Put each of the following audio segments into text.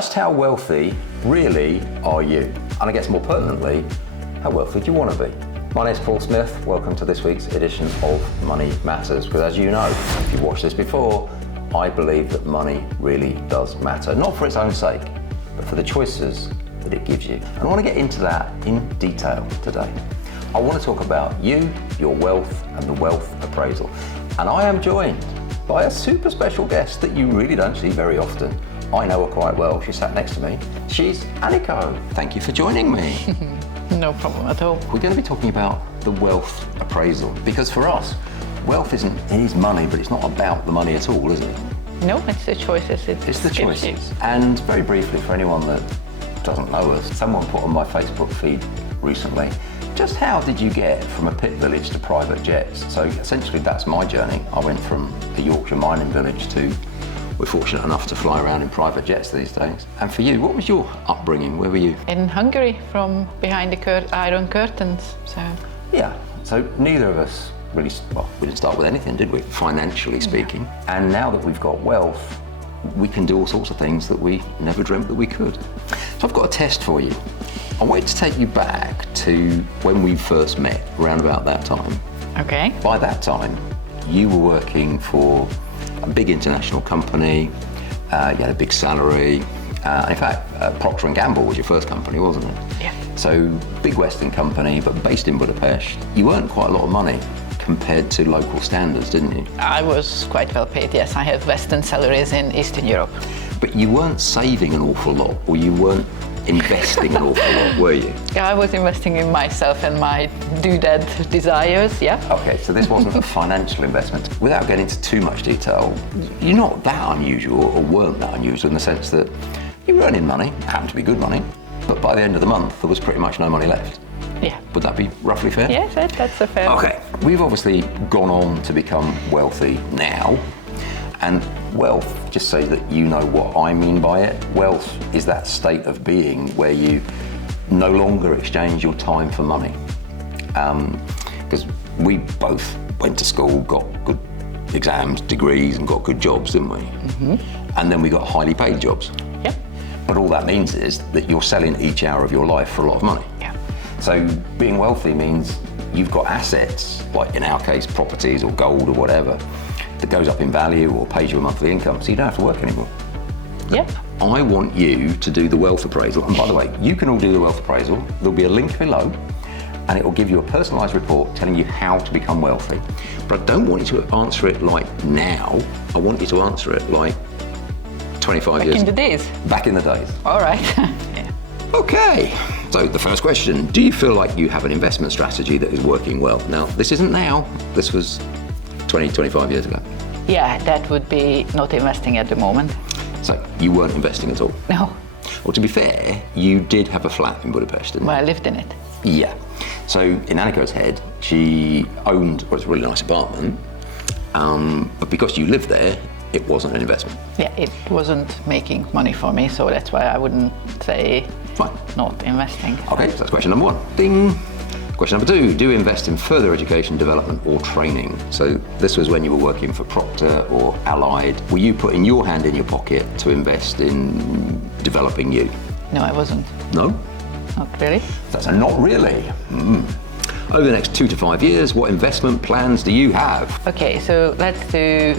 just how wealthy really are you? And I guess more pertinently, how wealthy do you want to be? My name's Paul Smith. Welcome to this week's edition of Money Matters. Because as you know, if you've watched this before, I believe that money really does matter. Not for its own sake, but for the choices that it gives you. And I want to get into that in detail today. I want to talk about you, your wealth, and the wealth appraisal. And I am joined by a super special guest that you really don't see very often. I know her quite well. She sat next to me. She's Aniko. Thank you for joining me. No problem at all. We're going to be talking about the wealth appraisal, because for us, wealth it is money, but it's not about the money at all, is it? No, it's the choices. It's the choices. And very briefly, for anyone that doesn't know us, someone put on my Facebook feed recently, just how did you get from a pit village to private jets? So essentially that's my journey. I went from a Yorkshire mining village to, we're fortunate enough to fly around in private jets these days. And for you, what was your upbringing? Where were you? In Hungary, from behind the iron curtains. Yeah, so neither of us really, well, we didn't start with anything, did we? Financially speaking. Yeah. And now that we've got wealth, we can do all sorts of things that we never dreamt that we could. So I've got a test for you. I wanted to take you back to when we first met, around about that time. Okay. By that time, you were working for a big international company, you had a big salary. In fact, Procter & Gamble was your first company, wasn't it? Yeah. So, big Western company, but based in Budapest. You earned quite a lot of money compared to local standards, didn't you? I was quite well paid, yes. I had Western salaries in Eastern Europe. But you weren't saving an awful lot, or you weren't investing an awful lot, were you? Yeah, I was investing in myself and my doodad desires, yeah. Okay, so this wasn't a financial investment. Without getting into too much detail, you're not that unusual, or weren't that unusual, in the sense that you were earning money, it happened to be good money, but by the end of the month, there was pretty much no money left. Yeah. Would that be roughly fair? Yes, that's a fair. Okay, we've obviously gone on to become wealthy now. And wealth, just so that you know what I mean by it, wealth is that state of being where you no longer exchange your time for money. Because we both went to school, got good exams, degrees, and got good jobs, didn't we? Mm-hmm. And then we got highly paid jobs. Yep. But all that means is that you're selling each hour of your life for a lot of money. Yeah. So being wealthy means you've got assets, like in our case, properties or gold or whatever, that goes up in value or pays you a monthly income, so you don't have to work anymore. Yep. I want you to do the wealth appraisal. And by the way, you can all do the wealth appraisal. There'll be a link below, and it will give you a personalised report telling you how to become wealthy. But I don't want you to answer it like now. I want you to answer it like 25 years. Back in the days. Back in the days. All right. Yeah. Okay. So the first question, do you feel like you have an investment strategy that is working well? Now, this isn't now. This was 20, 25 years ago. Yeah, that would be not investing at the moment. So you weren't investing at all? No. Well, to be fair, you did have a flat in Budapest, didn't you? Well, I lived in it. Yeah. So in Aniko's head, she owned, well, it's a really nice apartment, but because you lived there, it wasn't an investment. Yeah, it wasn't making money for me, so that's why I wouldn't say Fine. Not investing. Okay, so that's question number one. Ding. Question number two, do you invest in further education, development or training? So this was when you were working for Procter or Allied. Were you putting your hand in your pocket to invest in developing you? No, I wasn't. No? Not really. That's a not really. Over the next 2 to 5 years, what investment plans do you have? Okay, so let's do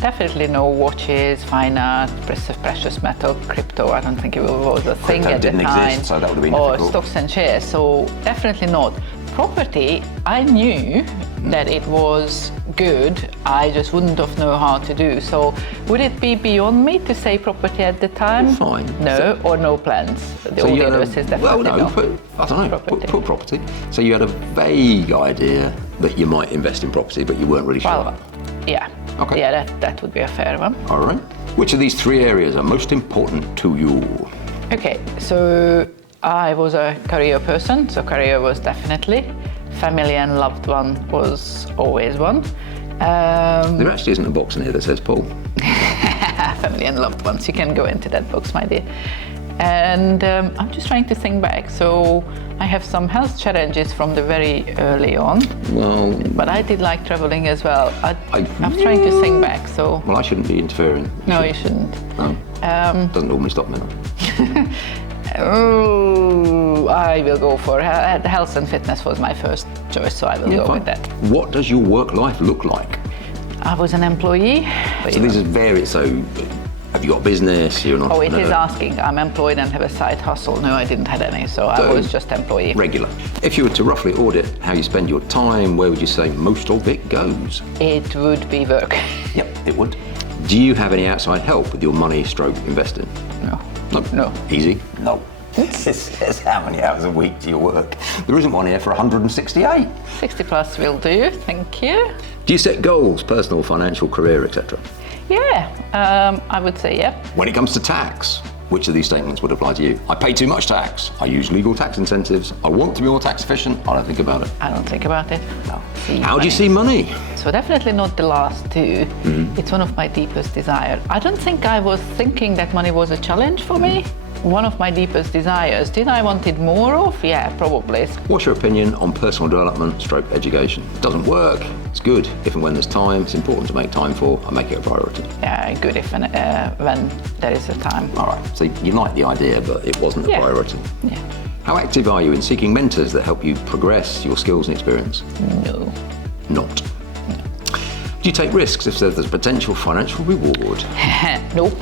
definitely no watches, fine art, precious metal, crypto. I don't think it was a thing at the time. Crypto didn't exist, so that would have been or difficult. Stocks and shares, so definitely not. Property, I knew that it was good, I just wouldn't have known how to do. So would it be beyond me to say property at the time? Fine. No, or no plans. The So only you had answer is definitely well, no, no. put, I don't know, Property. put property. So you had a vague idea that you might invest in property, but you weren't really sure. Well, yeah. Okay. Yeah, that would be a fair one. All right. Which of these 3 areas are most important to you? Okay, so I was a career person, so career was definitely. Family and loved one was always one. There actually isn't a box in here that says Paul. Family and loved ones, you can go into that box, my dear. And I'm just trying to think back. So I have some health challenges from the very early on. Well, but I did like traveling as well. I'm trying to think back. So well, I shouldn't be interfering. no, you shouldn't. No. Doesn't normally stop me. Oh, I will go for health and fitness was my first choice, so I will go with that. What does your work life look like? I was an employee. So these are varied. So have you got a business? You're not. Oh, it is asking. I'm employed and have a side hustle. No, I didn't have any, so I was just employee. Regular. If you were to roughly audit how you spend your time, where would you say most of it goes? It would be work. Yep, it would. Do you have any outside help with your money stroke investing? No. No. Easy? No. It says how many hours a week do you work? There isn't one here for 168. 60 plus will do, thank you. Do you set goals, personal, financial, career, etc.? Yeah, I would say yeah. When it comes to tax, which of these statements would apply to you? I pay too much tax. I use legal tax incentives. I want to be more tax efficient. I don't think about it. I don't think about it. No. How do you see money? So definitely not the last two. It's one of my deepest desires. I don't think I was thinking that money was a challenge for me. One of my deepest desires. Did I want it more of? Yeah, probably. What's your opinion on personal development stroke education? It doesn't work. It's good if and when there's time. It's important to make time for and make it a priority. Yeah, good if and when there is a time. All right. So you like the idea, but it wasn't a priority. Yeah. How active are you in seeking mentors that help you progress your skills and experience? No. Not. No. Do you take risks if there's potential financial reward? Nope.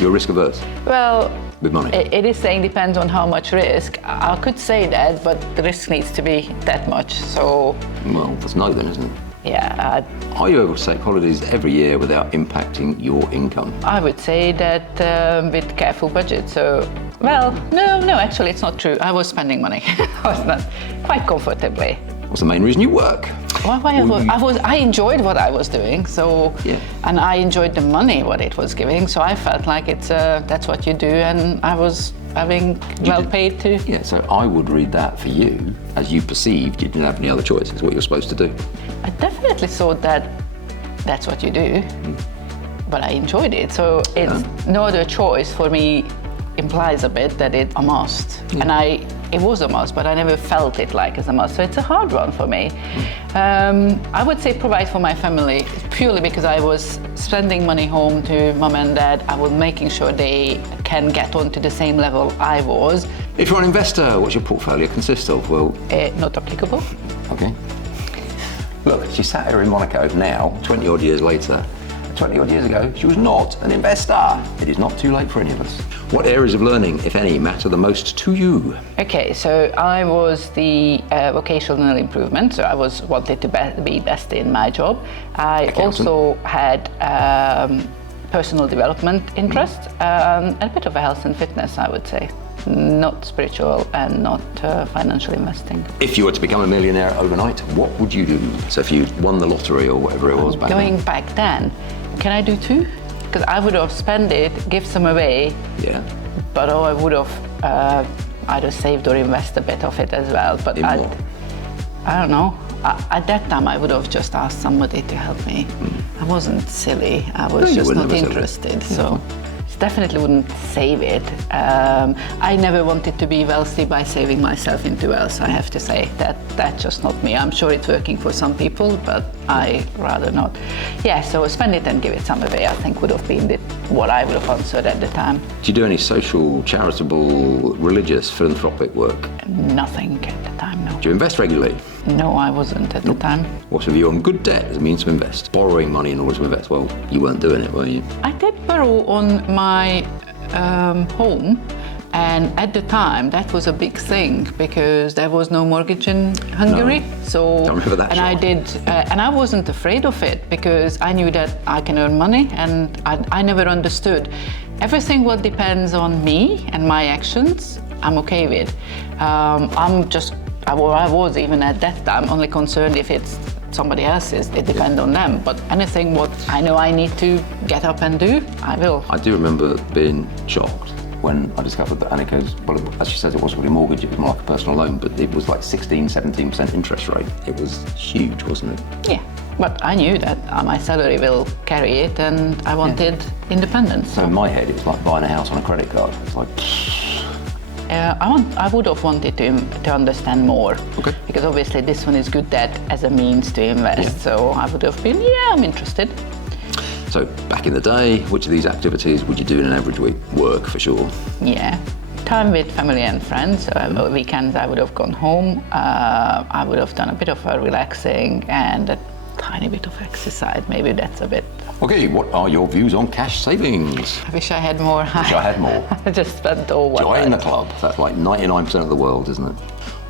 You're risk averse? Well, with money? It is saying depends on how much risk. I could say that, but the risk needs to be that much, so... Well, that's no then, isn't it? Yeah. Are you able to take holidays every year without impacting your income? I would say that with careful budget, so... Well, no, actually it's not true. I was spending money. I was not quite comfortably. What's the main reason you work? Well, I enjoyed what I was doing, so and I enjoyed the money what it was giving, so I felt like that's what you do, and I was having well paid to. Yeah, so I would read that for you as you perceived you didn't have any other choice. It's what you're supposed to do. I definitely thought that that's what you do, but I enjoyed it, so it's no other choice for me. Implies a bit that it's a must, and it was a must, but I never felt it like as a must, so it's a hard one for me. I would say provide for my family, purely because I was spending money home to mum and dad. I was making sure they can get on to the same level I was. If you're an investor, what's your portfolio consist of? Well, not applicable. Okay. Look, she sat here in Monaco now, 20 odd years later. 20 odd years ago, she was not an investor. It is not too late for any of us. What areas of learning, if any, matter the most to you? Okay, so I was the vocational improvement, so I wanted to be best in my job. I also had personal development interest and a bit of a health and fitness, I would say. Not spiritual and not financial investing. If you were to become a millionaire overnight, what would you do? So if you won the lottery or whatever it was back then. Going back then, can I do two? Because I would have spent it, give some away. Yeah. But I would have either saved or invest a bit of it as well. But I don't know. At that time, I would have just asked somebody to help me. I wasn't silly. I was just not interested. So. Definitely wouldn't save it. I never wanted to be wealthy by saving myself into wealth, I have to say. That's just not me. I'm sure it's working for some people, but I rather not. Yeah, so spend it and give it some away, I think would have been what I would have answered at the time. Do you do any social, charitable, religious, philanthropic work? Nothing at the time, no. Do you invest regularly? No, I wasn't at the time. What's your view on good debt as a means to invest? Borrowing money in order to invest? Well, you weren't doing it, were you? I did borrow on my home, and at the time that was a big thing because there was no mortgage in Hungary. No. So I remember that. And I did, and I wasn't afraid of it because I knew that I can earn money, and I never understood. Everything what depends on me and my actions, I'm okay with. I was even at that time only concerned if it's somebody else's, it depends on them. But anything what I know I need to get up and do, I will. I do remember being shocked when I discovered that Aniko's, well, as she says, it wasn't really a mortgage, it was more like a personal loan, but it was like 16-17% interest rate. It was huge, wasn't it? Yeah, but I knew that my salary will carry it, and I wanted independence. So in my head, it was like buying a house on a credit card. It's like... I would have wanted to understand more, because obviously this one is good debt as a means to invest. So I would have been, I'm interested. So back back in the day, which of these activities would you do in an average week? Work, for sure. Yeah. Time with family and friends. Weekends I would have gone home. I would have done a bit of relaxing and a tiny bit of exercise. Maybe that's a bit. Okay, what are your views on cash savings? I wish I had more. Wish I had more. I just spent all one Join the night. club. That's like 99% of the world, isn't it?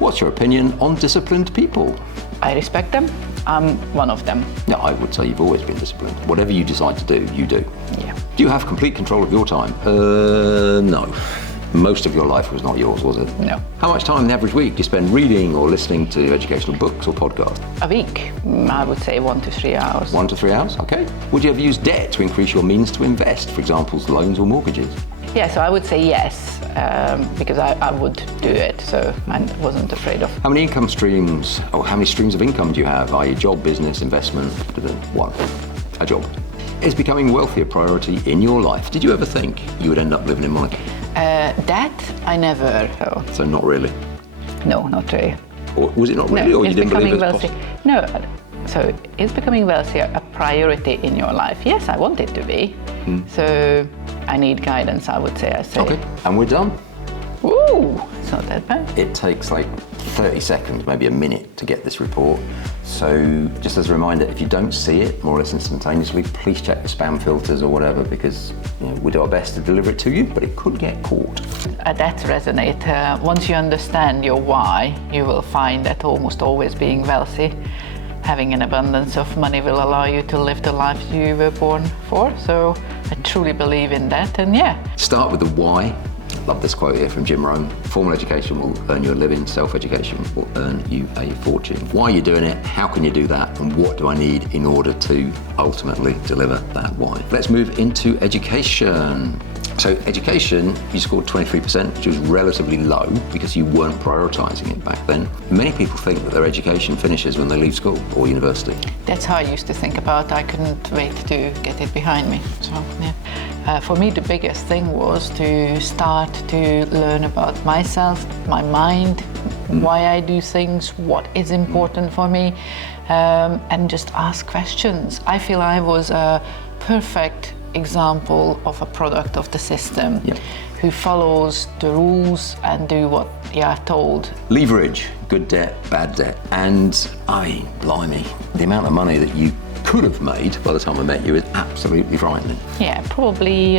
What's your opinion on disciplined people? I respect them. I'm one of them. Yeah, I would say you've always been disciplined. Whatever you decide to do, you do. Yeah. Do you have complete control of your time? No. Most of your life was not yours, was it? No. How much time in the average week do you spend reading or listening to educational books or podcasts? A week, I would say 1 to 3 hours. 1 to 3 hours, okay. Would you ever use debt to increase your means to invest, for example, loans or mortgages? Yeah, so I would say yes, because I would do it, so I wasn't afraid of. How many income streams, or how many streams of income do you have, i.e. job, business, investment? One. A job. Is becoming wealthy a priority in your life? Did you ever think you would end up living in Monaco? That I never. So not really? No, not really. Or was it not really, No, or you didn't believe it was wealthy. possible? No, so is becoming wealthy a priority in your life? Yes, I want it to be. So I need guidance, I would say. Okay, and we're done. Ooh, it's not that bad. It takes like 30 seconds, maybe a minute to get this report. So just as a reminder, if you don't see it more or less instantaneously, please check the spam filters or whatever, because we do our best to deliver it to you, but it could get caught. That resonates. Once you understand your why, you will find that almost always being wealthy, having an abundance of money will allow you to live the life you were born for. So I truly believe in that, and yeah. Start with the why. Love this quote here from Jim Rohn. Formal education will earn you a living, self-education will earn you a fortune. Why are you doing it? How can you do that? And what do I need in order to ultimately deliver that why? Let's move into education. So education, you scored 23%, which was relatively low because you weren't prioritising it back then. Many people think that their education finishes when they leave school or university. That's how I used to think about it. I couldn't wait to get it behind me. So, yeah. For me, the biggest thing was to start to learn about myself, my mind, why I do things, what is important for me, and just ask questions. I feel I was a perfect example of a product of the system who follows the rules and do what you are told. Leverage, good debt, bad debt, and blimey, the amount of money that you could have made by the time I met you is absolutely frightening. Yeah, probably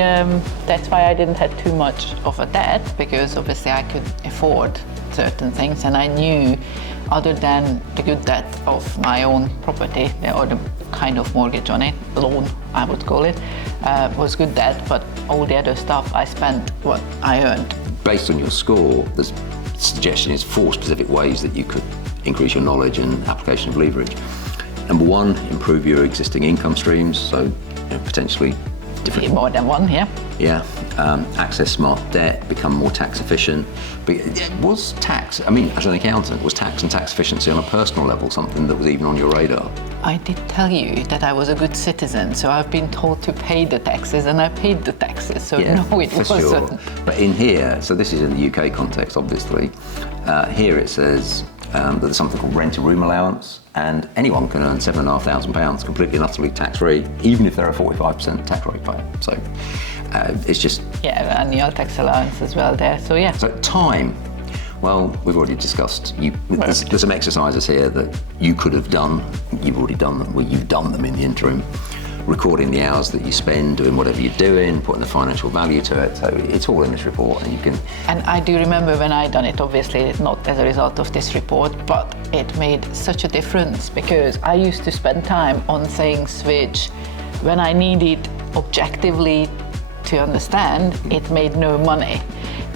that's why I didn't have too much of a debt, because obviously I could afford certain things, and I knew other than the good debt of my own property or the kind of mortgage on it, loan I would call it, was good debt, but all the other stuff I spent what I earned. Based on your score, the suggestion is 4 specific ways that you could increase your knowledge and application of leverage. Number 1, improve your existing income streams, so potentially different. More than one, yeah. Yeah, access smart debt, become more tax efficient. But was tax, as an accountant, was tax and tax efficiency on a personal level something that was even on your radar? I did tell you that I was a good citizen, so I've been told to pay the taxes, and I paid the taxes, so yeah, no, it wasn't. Sure. But in here, so this is in the UK context, obviously, here it says that there's something called rent-a-room allowance, and anyone can earn £7,500 completely and utterly tax-free, even if they're a 45% tax rate payer. So it's just... Yeah, annual tax allowance as well there, so yeah. So time. Well, we've already discussed, there's some exercises here that you could have done, you've already done them, well, you've done them in the interim. Recording the hours that you spend, doing whatever you're doing, putting the financial value to it. So it's all in this report, and you can... And I do remember when I done it, obviously not as a result of this report, but it made such a difference, because I used to spend time on things which, when I needed objectively to understand, it made no money.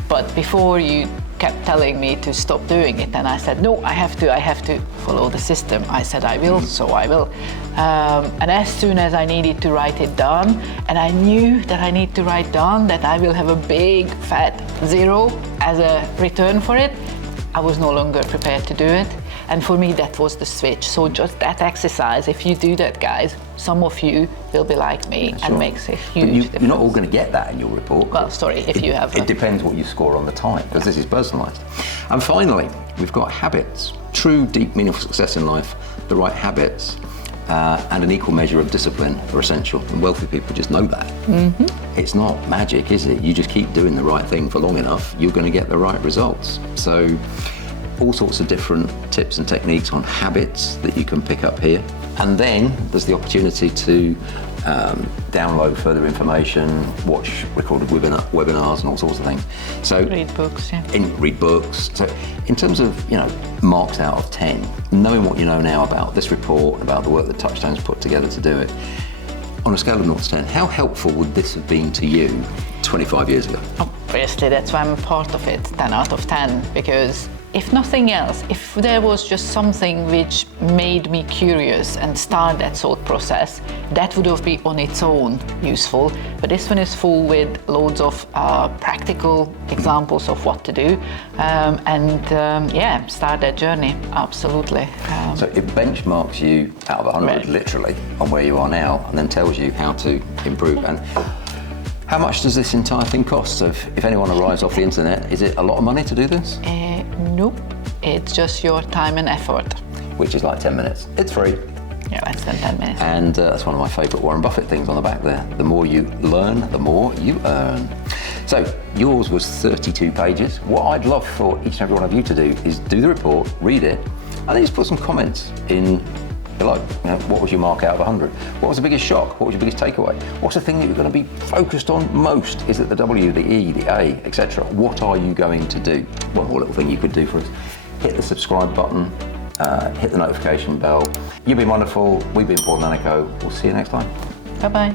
But before you kept telling me to stop doing it, and I said, no, I have to follow the system. I said I will, so I will. And as soon as I needed to write it down, and I knew that I need to write down that I will have a big fat 0 as a return for it, I was no longer prepared to do it. And for me, that was the switch. So just that exercise, if you do that, guys, some of you will be like me, and makes a huge difference. You're not all going to get that in your report. Well, sorry, if you have... It depends what you score on the time, because this is personalised. And finally, we've got habits. True, deep, meaningful success in life, the right habits. and an equal measure of discipline are essential. And wealthy people just know that. It's not magic, is it? You just keep doing the right thing for long enough, you're going to get the right results. So all sorts of different tips and techniques on habits that you can pick up here. And then there's the opportunity to download further information, watch recorded webinars and all sorts of things. So Read books, yeah. Read books. So in terms of, marks out of 10, knowing what you know now about this report, about the work that Touchstone's put together to do it, on a scale of 0 to 10, how helpful would this have been to you 25 years ago? Obviously, that's why I'm a part of it, 10 out of 10, because if nothing else, if there was just something which made me curious and start that thought process, that would have been on its own useful. But this one is full with loads of practical examples of what to do, start that journey, absolutely. So it benchmarks you out of 100, Right. literally, on where you are now, and then tells you how to improve. And how much does this entire thing cost? So if anyone arrives off the internet, is it a lot of money to do this? Nope, it's just your time and effort. Which is like 10 minutes. It's free. Yeah, less than 10 minutes. And that's one of my favourite Warren Buffett things on the back there. The more you learn, the more you earn. So yours was 32 pages. What I'd love for each and every one of you to do is do the report, read it, and then just put some comments in below. What was your mark out of 100? What was the biggest shock? What was your biggest takeaway? What's the thing that you're going to be focused on most? Is it the W, the E, the A, etc.? What are you going to do? One more little thing you could do for us. Hit the subscribe button, hit the notification bell. You've been wonderful. We've been Paul Aniko. We'll see you next time. Bye-bye.